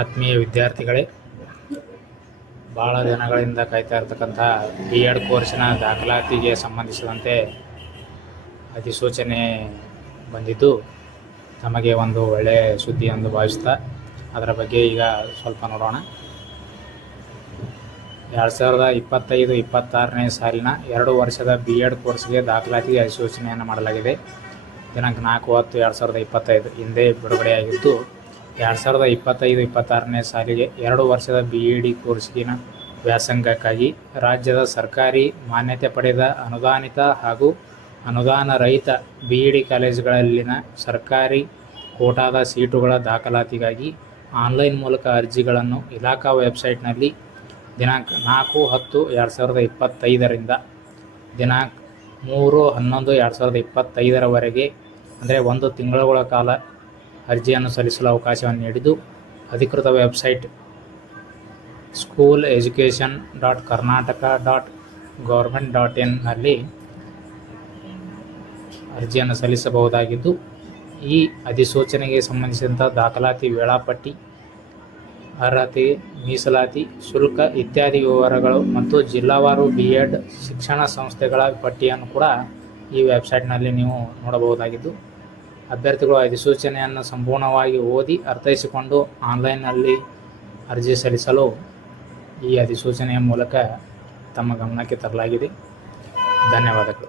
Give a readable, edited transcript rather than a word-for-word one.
ಆತ್ಮೀಯ ವಿದ್ಯಾರ್ಥಿಗಳೇ, ಭಾಳ ದಿನಗಳಿಂದ ಕಾಯ್ತಾ ಇರತಕ್ಕಂಥ B.Ed ಕೋರ್ಸಿನ ದಾಖಲಾತಿಗೆ ಸಂಬಂಧಿಸಿದಂತೆ ಅಧಿಸೂಚನೆ ಬಂದಿದ್ದು ತಮಗೆ ಒಂದು ಒಳ್ಳೆಯ ಸುದ್ದಿ ಎಂದು ಭಾವಿಸ್ತಾ ಅದರ ಬಗ್ಗೆ ಈಗ ಸ್ವಲ್ಪ ನೋಡೋಣ. 2025-26ನೇ ಸಾಲಿನ 2 ವರ್ಷದ B.Ed ಕೋರ್ಸ್ಗೆ ದಾಖಲಾತಿಗೆ ಅಧಿಸೂಚನೆಯನ್ನು ಮಾಡಲಾಗಿದೆ. ದಿನಾಂಕ 4/10/2025 ಹಿಂದೆ ಬಿಡುಗಡೆಯಾಗಿದ್ದು 2025-26ನೇ ಸಾಲಿಗೆ 2 ವರ್ಷದ B.Ed ಕೋರ್ಸ್ಗಿನ ವ್ಯಾಸಂಗಕ್ಕಾಗಿ ರಾಜ್ಯದ ಸರ್ಕಾರಿ ಮಾನ್ಯತೆ ಪಡೆದ ಅನುದಾನಿತ ಹಾಗೂ ಅನುದಾನ ರಹಿತ B.Ed ಕಾಲೇಜುಗಳಲ್ಲಿನ ಸರ್ಕಾರಿ ಕೋಟಾದ ಸೀಟುಗಳ ದಾಖಲಾತಿಗಾಗಿ ಆನ್ಲೈನ್ ಮೂಲಕ ಅರ್ಜಿಗಳನ್ನು ಇಲಾಖಾ ವೆಬ್ಸೈಟ್ನಲ್ಲಿ ದಿನಾಂಕ 4/10/2025ರಿಂದ ದಿನಾಂಕ 3/11/2025ರವರೆಗೆ ಅಂದರೆ 1 ತಿಂಗಳುಗಳ ಕಾಲ ಅರ್ಜಿಯನ್ನು ಸಲ್ಲಿಸಲು ಅವಕಾಶವನ್ನು ನೀಡಿದ್ದು, ಅಧಿಕೃತ ವೆಬ್ಸೈಟ್ schooleducation.karnataka.government.in ಅರ್ಜಿಯನ್ನು ಸಲ್ಲಿಸಬಹುದಾಗಿದ್ದು, ಈ ಅಧಿಸೂಚನೆಗೆ ಸಂಬಂಧಿಸಿದಂಥ ದಾಖಲಾತಿ ವೇಳಾಪಟ್ಟಿ, ಅರ್ಹತೆ, ಮೀಸಲಾತಿ, ಶುಲ್ಕ ಇತ್ಯಾದಿ ವಿವರಗಳು ಮತ್ತು ಜಿಲ್ಲಾವಾರು B.Ed ಶಿಕ್ಷಣ ಸಂಸ್ಥೆಗಳ ಪಟ್ಟಿಯನ್ನು ಕೂಡ ಈ ವೆಬ್ಸೈಟ್ನಲ್ಲಿ ನೀವು ನೋಡಬಹುದಾಗಿದ್ದು, ಅಭ್ಯರ್ಥಿಗಳು ಅಧಿಸೂಚನೆಯನ್ನು ಸಂಪೂರ್ಣವಾಗಿ ಓದಿ ಅರ್ಥೈಸಿಕೊಂಡು ಆನ್ಲೈನ್ನಲ್ಲಿ ಅರ್ಜಿ ಸಲ್ಲಿಸಲು ಈ ಅಧಿಸೂಚನೆಯ ಮೂಲಕ ತಮ್ಮ ಗಮನಕ್ಕೆ ತರಲಾಗಿದೆ. ಧನ್ಯವಾದಗಳು.